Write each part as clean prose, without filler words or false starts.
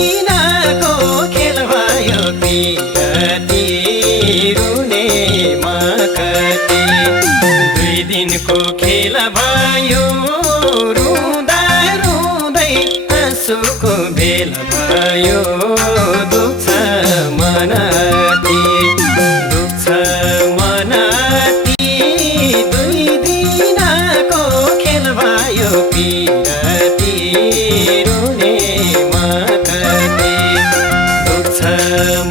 दिनको खेल भयो पिरती रुने मकती 2 दिनको खेल भयो रुँदा रुँदै आँसुको भेल भयो दुख्छ मनती दुख्छ मनती 2 दिनको खेल भयो पिरती रुने मकती दुख्छ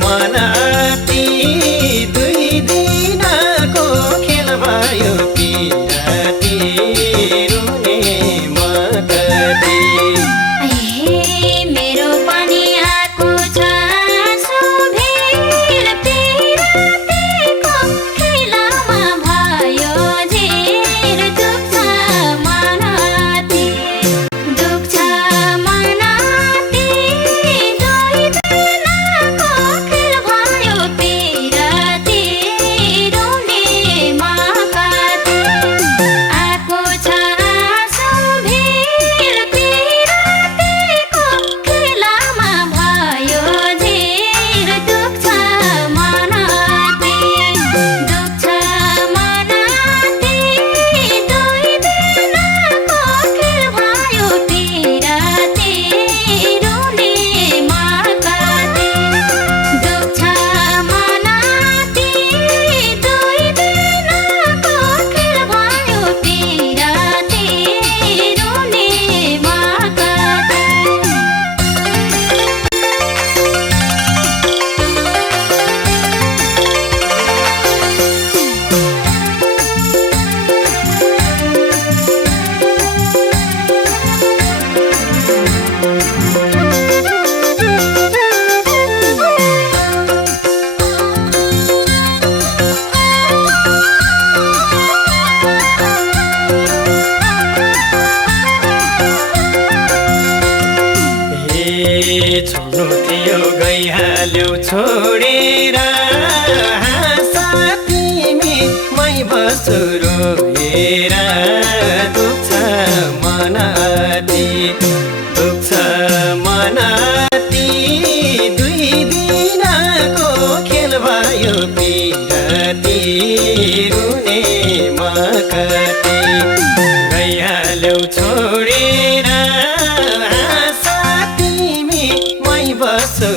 मनती 2 दिनको खेल भयो पिरती रुने मकती मेरो पनि आएको छ आँसु भेल पिरतीको खेलमा भयो झेर दुख्छ मनती दुख्छ मनती 2 दिनको खेल भयो पिरती रुने मकती आएको छ आँसु भेल पिरतीको खेलमा भयो झेर दुख्छ मनती दुख्छ मनती 2 दिनको खेल भयो पिरती रुने मकती दुख्छ मनती 2 दिनको खेल भयो पिरती रुने मकती छोड्नु थियो गइहाल्यौ छोडेर हाँसा तिमी मै बस्छु रोएर दुख्छ मनती दुख्छ मनती 2 दिनको खेल भयो पिरती रुने मकती गइहाल्यौ छोडेर हाँसा तिमी मै बस्छु